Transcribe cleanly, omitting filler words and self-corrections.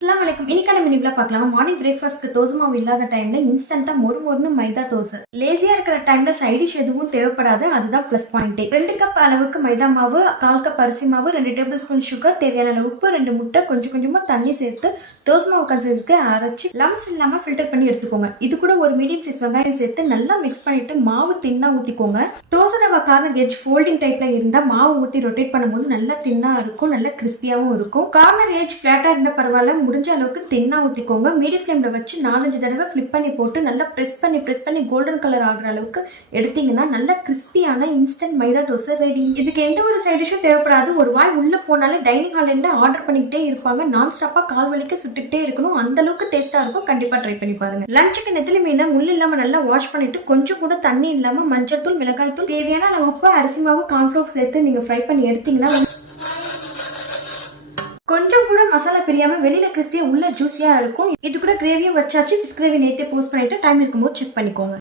அஸ்ஸலாமு அலைக்கும். இன்னைக்கான மெனுல பார்க்கலாம். மார்னிங் பிரேக்ஃபாஸ்ட்க்கு தோசை மாவு இல்லாத டைம்ல இன்ஸ்டன்ட்டா மொறு மொறுன்னு மைதா தோசை. லேசியா இருக்கிற டைம்ல சைட் டிஷ் எதுவும் தேவைப்படாது. அதுதான் ப்ளஸ் பாயிண்டே. 2 கப் அளவுக்கு மைதா மாவு, 1/4 கப் அரிசி மாவு, 2 டேபிள் ஸ்பூன் சுகர், தேவையான அளவு உப்பு, 2 முட்டை, கொஞ்சம் கொஞ்சமா தண்ணி சேர்த்து தோசை மாவு கன்சிஸ்டன்சிக்கு அரைச்சு லம்ஸ் இல்லாம ஃபில்டர் பண்ணி எடுத்துக்கோங்க. இது கூட ஒரு மீடியம் சைஸ் வெங்காயம் சேர்த்து நல்லா மிக்ஸ் பண்ணிட்டு மாவு தின்னா ஊத்திக்கோங்க. தோசை தவா கார்னர் எட்ஜ் ஃபோல்டிங் டைப்ல இருந்தா மாவு ஊத்தி ரொட்டேட் பண்ணும்போது நல்லா தின்னா இருக்கும், நல்லா கிறிஸ்பியாவும் இருக்கும். கார்னர் எட்ஜ் ஃபிளாட்டா இருந்தா பரவாயில்ல, முடிஞ்ச அளவுக்கு தின்னா ஊத்திக்கோங்க. மீடியம் ஃப்ளேம்ல வச்சு 4-5 தடவை ஃபிளிப் பண்ணி போட்டு நல்லா பிரஸ் பண்ணி கோல்டன் கலர் ஆகிற அளவுக்கு எடுத்தீங்கன்னா நல்ல கிறிஸ்பியான இன்ஸ்டன்ட் மைதா தோசை ரெடி. இதுக்கு எந்த ஒரு சைட் டிஷ்ஷும் தேவைப்படாது. ஒரு வாய் உள்ள போனாலே டைனிங் ஹால்ல ஆர்டர் பண்ணிக்கிட்டே இருப்பாங்க. நான் ஸ்டாப்பா கால் வலிக்க சுட்டுக்கிட்டே இருக்கணும். அந்த அளவுக்கு டேஸ்டா இருக்கும். கண்டிப்பா ட்ரை பண்ணி பாருங்க. லஞ்சுக்கு நெத்திலி மீனை முள் இல்லாம நல்லா வாஷ் பண்ணிட்டு கொஞ்சம் கூட தண்ணி இல்லாம மஞ்சள் தூள், மிளகாய் தூள், தேவையான அளவு உப்பு, அரிசி மாவு, கார்ன்ஃப்ளவர் சேர்த்து நீங்க ஃப்ரை பண்ணி எடுத்தீங்கன்னா கொஞ்சம் கூட மசாலா பிரியாம வெளியில கிறிஸ்பியா உள்ள ஜூஸியா இருக்கும். இது கூட கிரேவியும் வச்சாச்சு. ஃபிஷ் கிரேவி நேத்தே போஸ்ட் பண்ணிட்டு டைம் இருக்கும்போது செக் பண்ணிக்கோங்க.